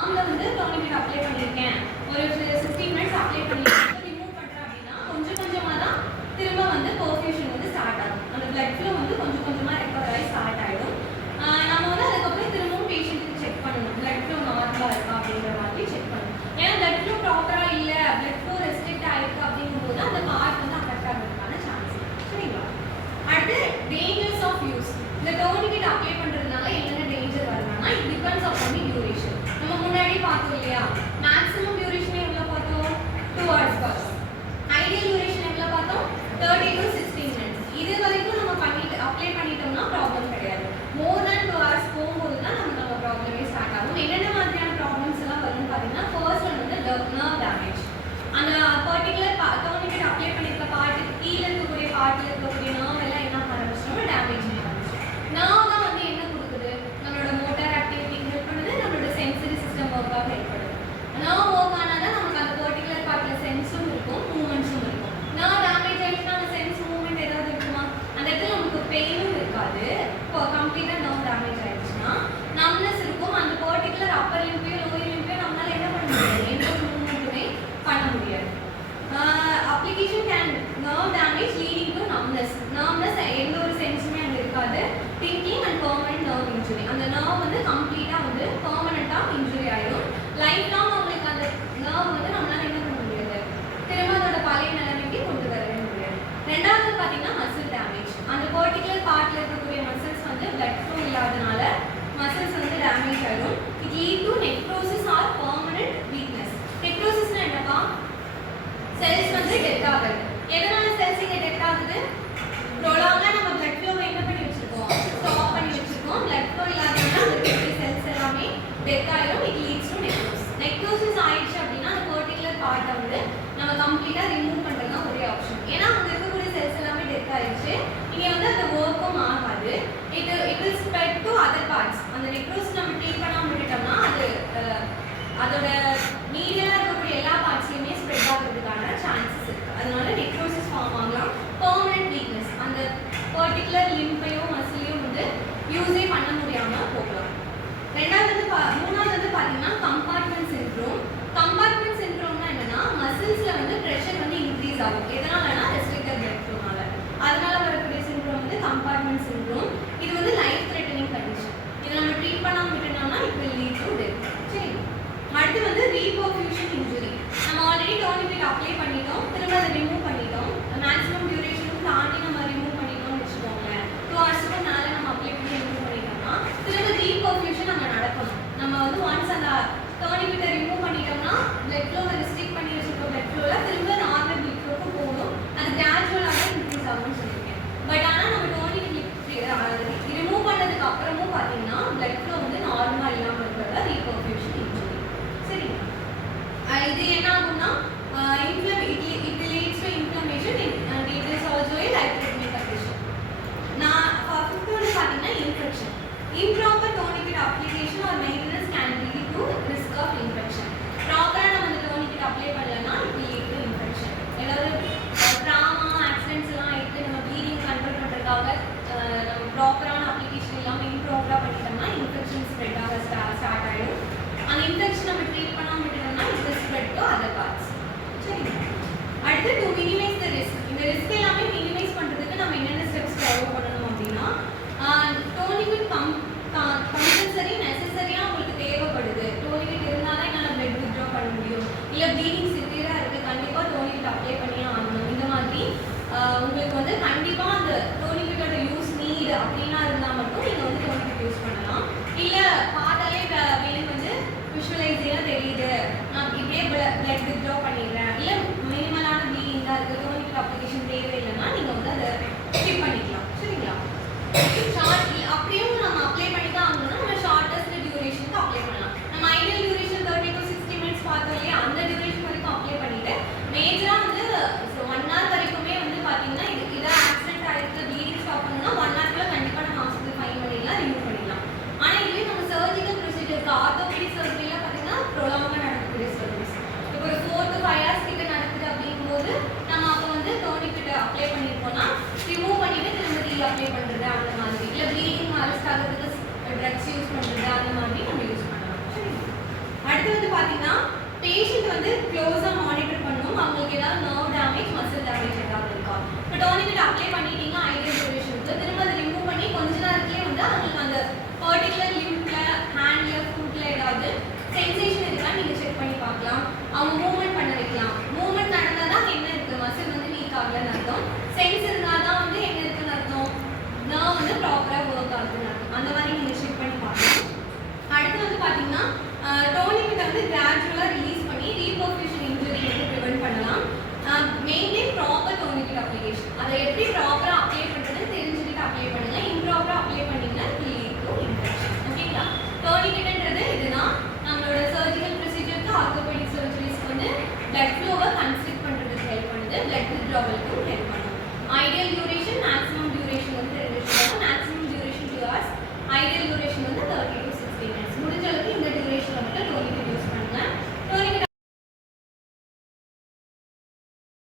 நாங்கள் வந்து டோர்னிமெண்ட் அப்ளை பண்ணியிருக்கேன், ஒரு 16 மினிட்ஸ் அப்ளை பண்ணியிருக்கேன், ரிமூவ் பண்ணுறேன் அப்படின்னா கொஞ்சம் கொஞ்சமாக தான் திரும்ப வந்து பர்ஃபியூஷன் வந்து ஸ்டார்ட் ஆகும். அந்த பிளட் ஃப்ளோ வந்து கொஞ்சம் கொஞ்சமாக ரெக்கவர் ஆகி ஸ்டார்ட் ஆகிடும். நம்ம வந்து அதுக்கப்புறம் திரும்பவும் பேஷண்ட்டுக்கு செக் பண்ணணும், பிளட் ஃப்ளோ நார்மலாக இருக்கா அப்படிங்கிற மாதிரி செக் பண்ணணும். ஏன்னா பிளட் ஃப்ளோ ப்ராப்பராக இல்லை, பிளட் ஃப்ளோ ரெஸ்ட்ரிக்ட் ஆகிருக்கு அப்படிங்கும்போது அந்த ஹார்ட் வந்து அஃபெக்ட் ஆகிறதுக்கான சான்ஸ். சரிங்களா? அடுத்து டேஞ்சர்ஸ் ஆஃப் யூஸ். இந்த டோர்னிமெண்ட் அப்ளை பண்ணுறதுனால என்னென்ன டேஞ்சர் வருதுன்னா, it depends on the duration. நம்ம முன்னாடி பார்த்தோம் இல்லையா, மேக்ஸிமம் டியூரேஷன் எவ்வளோ பார்த்தோம்? 2 hours பாஸ். ஐடியல் டியூரேஷன் எவ்வளோ பார்த்தோம்? 30 to 60 minutes. இது வரைக்கும் நம்ம அப்ளை பண்ணிட்டோம்னா ப்ராப்ளம் கிடையாது. மோர் தேன் 2 hours போகும்போது தான் நம்ம ப்ராப்ளமே ஸ்டார்ட் ஆகும். என்னென்ன மாதிரியான ப்ராப்ளம்ஸ் எல்லாம் வரும்னு பார்த்தீங்கன்னா, ஃபர்ஸ்ட் ஒன் வந்து நர்வ் டேமேஜ். அந்த பர்டிகுலர் டோர்னிமெண்ட் அப்ளை பண்ணியிருக்க பார்ட்டுக்கு கீழே இருக்கக்கூடிய பார்ட்டில் இருக்கக்கூடிய நர்வ் எல்லாம் என்ன ஆரம்பிச்சிட்டோம்னா டேமேஜ் ஆரம்பிச்சு. நர்வ் தான் வந்து என்ன கொடுக்குது? நம்மளோட மோட்டார் ஆக்டிவிட்டிக்கு ஹெல்ப் பண்ணுது, நம்மளோட சென்சரி சிஸ்டம் ஒர்க்காக ஹெல்ப் பண்ணுது. நர்வ் ஒர்க் ஆனால் தான் நமக்கு அந்த பர்டிகுலர் பார்ட்டில் சென்ஸும் இருக்கும், மூமெண்ட்ஸும் இருக்கும். நர்வ் டேமேஜ் ஆகிடுச்சுன்னா அந்த சென்ஸ் மூவ்மெண்ட் ஏதாவது இருக்குமா? அந்த இடத்துல நமக்கு பெயினும் இருக்காது. இப்போ கம்ப்ளீட்டாக நர்வ் டேமேஜ் ஆகிடுச்சுன்னா நம்னஸ் இருக்கும். அந்த பர்டிகுலர் அப்பர் லிம்பையோ லோயர் லிம்பையோ நம்மளால என்ன பண்ண முடியாது, எந்த ஒரு மூவ்மெண்ட்டுமே பண்ண முடியாது. Application can nerve damage leading to numbness. நர்வ்னஸ் எந்த ஒரு சென்ஸுமே அங்கே இருக்காது. Thinking and permanent nerve injury. அந்த நர்வ் வந்து கம்ப்ளீட்டாக வந்து பெர்மனண்ட்டாக இன்ஜுரி ஆகிடும். லைஃப் லாங் அவங்களுக்கு அந்த நர்வ் வந்து நம்மளால என்ன பண்ண முடியாது, திரும்ப அதோட பழைய நிலைமைக்கு கொண்டு வரவே முடியாது. ரெண்டாவது பார்த்தீங்கன்னா மசில் டேமேஜ். அந்த பர்டிகுலர் பார்ட்டில் இருக்கக்கூடிய மசில்ஸ் வந்து பிளட் ஃப்ளோ இல்லாதனால மசில்ஸ் வந்து டேமேஜ் ஆகிடும். It lead to necrosis or permanent weakness. நெக்ரோசிஸ்னா என்னப்பா? செல்ஸ் வந்து டெத் ஆகுது. எதனால செல்ஸ் இங்கே டெத் ஆகுது? ப்ரொலாங்காக நம்ம பிளட் ஃப்ளோவை என்ன பண்ணி வச்சிருக்கோம், ஸ்டாப் பண்ணி வச்சிருக்கோம். பிளட் ஃப்ளோ இல்லாதனால அந்த இருக்கக்கூடிய செல்ஸ் எல்லாமே டெத் ஆகிடும். It leads to necrosis. Necrosis ஆயிடுச்சு அப்படின்னா அந்த பர்டிகுலர் பார்ட்டை வந்து நம்ம கம்ப்ளீட்டாக ரிமூவ் பண்ணுறது தான் ஒரே ஆப்ஷன். ஏன்னா அங்கே இருக்கக்கூடிய செல்ஸ் எல்லாமே டெத் ஆயிடுச்சு. இங்கே வந்து அந்த ஒர்க்கும் ஆகாது. It will spread to other parts. அந்த நெக்ரோசிஸ் நம்ம ட்ரீட் பண்ணாமல் விட்டுட்டோம்னா அது அதோட மீடியலாக இருக்கக்கூடிய எல்லா பார்ட்ஸ்லையுமே ஸ்ப்ரெட் ஆகிறதுக்கான சான்சஸ் இருக்குது. அதனால நெக்ரோசிஸ் ஃபார்ம் ஆகலாம். பெர்மனன்ட் வீக்னஸ், அந்த பர்டிகுலர் லிம்பையோ மசிலையோ வந்து யூஸே பண்ண முடியாமல் போகலாம். மூணாவது வந்து பார்த்தீங்கன்னா கம்பார்ட்மெண்ட் சிண்ட்ரோம். கம்பார்ட்மெண்ட் சிண்ட்ரோம்னா என்னன்னா, மசில்ஸில் வந்து ப்ரெஷர் வந்து இன்க்ரீஸ் ஆகும். எதனாலனா ரெஸ்ட்ரிக்டட் பிளட் ஃப்ளோனால. அதனால வரக்கூடிய சிண்ட்ரோம் வந்து கம்பார்ட்மெண்ட் சிண்ட்ரோம். இது வந்து லைஃப் த்ரெட்டனிங் கண்டிஷன். இதை நம்ம ட்ரீட் பண்ணாமல் விட்டோம்னா it will lead to death. சரி, அடுத்து வந்து ரீபர்ஃபியூஷன் இன்ஜுரி. நம்ம ஆல்ரெடி டோர்னிமெண்ட் அப்ளை பண்ணிட்டோம், திரும்ப அதை ரிமூவ் பண்ணிட்டோம். மேக்ஸிமம் டியூரேஷனும் தாண்டி நம்ம ரிமூவ் பண்ணிட்டோம்னு வச்சுக்கோங்களேன். 2 hours மேலே நம்ம அப்ளை பண்ணி ரிமூவ் பண்ணிட்டோம்னா திரும்ப ரீபர்ஃபியூஷன் நம்ம நடக்கணும். நம்ம வந்து ஒன்ஸ் அந்த டோர்னிமெண்ட்டை ரிமூவ் பண்ணிட்டோம்னா பிளட் ஃப்ளோவை ரெஸ்ட்ரிக்ட் பண்ணி வச்சுருக்கோம். பிளட் ஃப்ளோவில் திரும்ப நார்மல் பிளட் ஃப்ளோக்கு போகணும். அது கிராஜுவலாக இன்க்ரீஸ் ஆகும்னு சொல்லியிருக்கேன். பட் ஆனால் நம்ம டோர்னிமெண்ட் ரிமூவ் பண்ணதுக்கு அப்புறமும் பார்த்தீங்கன்னா பிளட் ஃப்ளோ வந்து நார்மலாக இல்லாமல் இருக்கிறதா ரீபர்ஃபியூஷன் இன்ஜுரி. சரி, இது என்ன ஆகும்னா it leads to inflammation and it is also a life-threatening condition. Fifth one பார்த்தீங்கன்னா infection. Improper tourniquet application or maintenance can lead to risk of infection. அடுத்து வந்து பார்த்தீங்கன்னா பேஷண்ட் வந்து க்ளோஸாக மானிட்டர் பண்ணுவோம். அவங்களுக்கு ஏதாவது நர்வ் டேமேஜ், மசில் டேமேஜ் ஏதாவது இருக்கா. இப்போ டோர்னிமெண்ட் அப்ளை பண்ணிட்டீங்க ஐடியல் சொல்யூஷனுக்கு, திரும்ப அதை ரிமூவ் பண்ணி கொஞ்ச நேரத்துலேயே வந்து அவங்களுக்கு அந்த பர்டிகுலர் லிம்ப்ல, ஹேண்ட்ல, ஃபுட்ல ஏதாவது சென்சேஷன் இருக்குன்னா நீங்கள் செக் பண்ணி பார்க்கலாம். அவங்க மூவ்மெண்ட் பண்ண வைக்கலாம். மூவ்மெண்ட் நடந்தால் தான் என்ன இருக்குது, மசில் வந்து வீக் ஆகலன்னு அர்த்தம். சென்ஸ் இருந்தால் தான் வந்து என்ன இருக்குன்னு அர்த்தம், நர்வ் வந்து ப்ராப்பராக ஒர்க் ஆகுதுன்னு அர்த்தம். அந்த மாதிரி நீங்கள் செக் பண்ணி பார்க்கலாம். அடுத்து வந்து பார்த்தீங்கன்னா